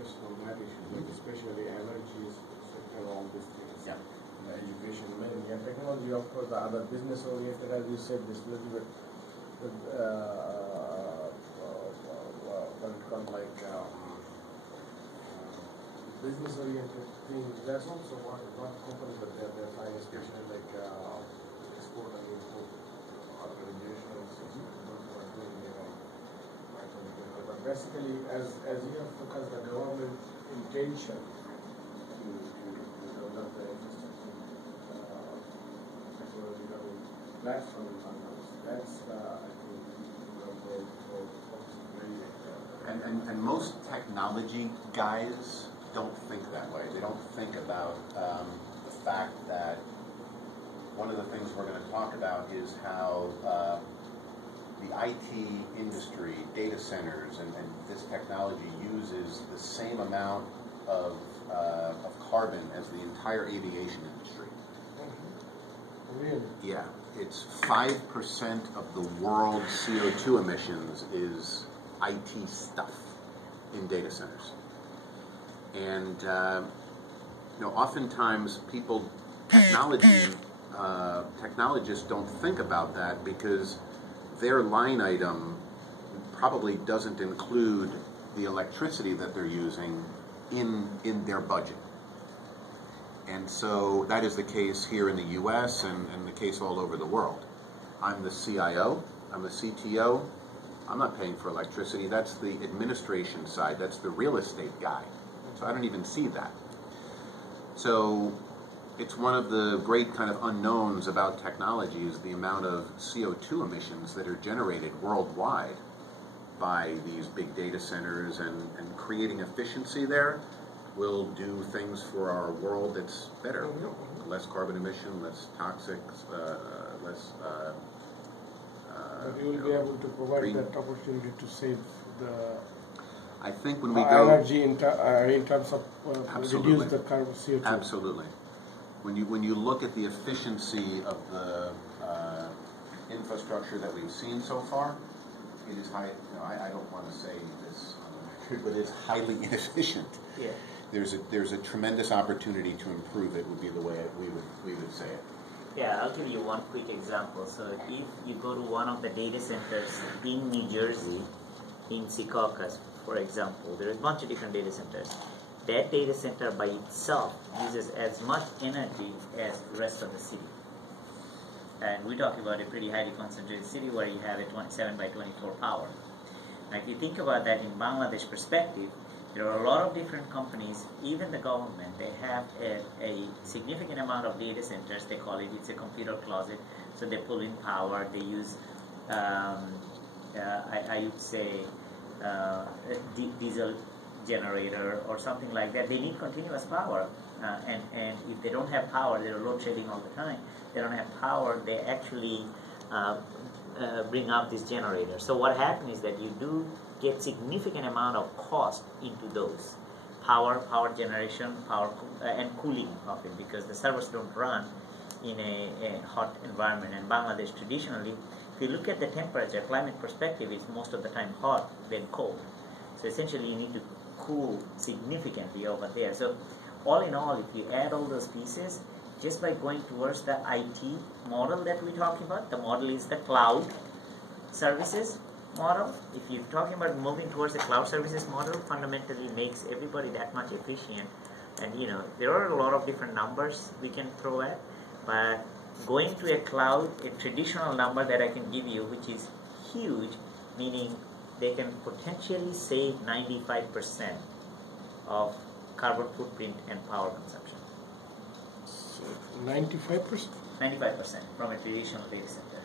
discussion on that issue, like especially energy sector, all these things. Yeah. Education, many, and technology, of course, the other business oriented, as you said, this little bit, what it called, like business oriented things. That's also one, not company, but they're trying, especially like export and import organizations, those who are doing, but basically, as you have focused the government intention to develop the infrastructure technological platform in Bangladesh, that's I think and most technology guys don't think that way. They don't think about the fact that one of the things we're going to talk about is how the IT industry, data centers, and this technology uses the same amount of carbon as the entire aviation industry. Really? Yeah, it's 5% of the world's CO2 emissions is IT stuff in data centers. And oftentimes technologists don't think about that because their line item probably doesn't include the electricity that they're using in their budget. And so that is the case here in the US and the case all over the world. I'm the CIO, I'm the CTO, I'm not paying for electricity. That's the administration side, that's the real estate guy. So I don't even see that. So it's one of the great kind of unknowns about technology is the amount of CO2 emissions that are generated worldwide by these big data centers, and creating efficiency there will do things for our world that's better. Less carbon emission, less toxics, less but you will be able to provide green. That opportunity to save the I think when we go energy in terms of reduce the carbon CO2. Absolutely. When you look at the efficiency of the infrastructure that we've seen so far, it is high. I don't want to say this on the record, but it's highly inefficient. Yeah. There's a tremendous opportunity to improve it. Would be the way we would say it. Yeah, I'll give you one quick example. So if you go to one of the data centers in New Jersey, in Secaucus, for example, there is a bunch of different data centers. That data center by itself uses as much energy as the rest of the city. And we're talking about a pretty highly concentrated city where you have a 27 by 24 power. Now if you think about that in Bangladesh perspective, there are a lot of different companies, even the government, they have a significant amount of data centers, they call it, it's a computer closet, so they pull in power, they use, I would say, diesel generator or something like that. They need continuous power, and if they don't have power, they're load shedding all the time, they don't have power, they actually bring up this generator. So what happens is that you do get significant amount of cost into those power generation, and cooling of it, because the servers don't run in a hot environment. And Bangladesh traditionally, if you look at the temperature, climate perspective, it's most of the time hot then cold. So essentially you need to cool significantly over there. So all in all, if you add all those pieces, just by going towards the IT model that we're talking about, the model is the cloud services model. If you're talking about moving towards the cloud services model, fundamentally makes everybody that much efficient. And there are a lot of different numbers we can throw at, but going to a cloud, a traditional number that I can give you, which is huge, meaning they can potentially save 95% of carbon footprint and power consumption. So 95%? 95% from a traditional data center.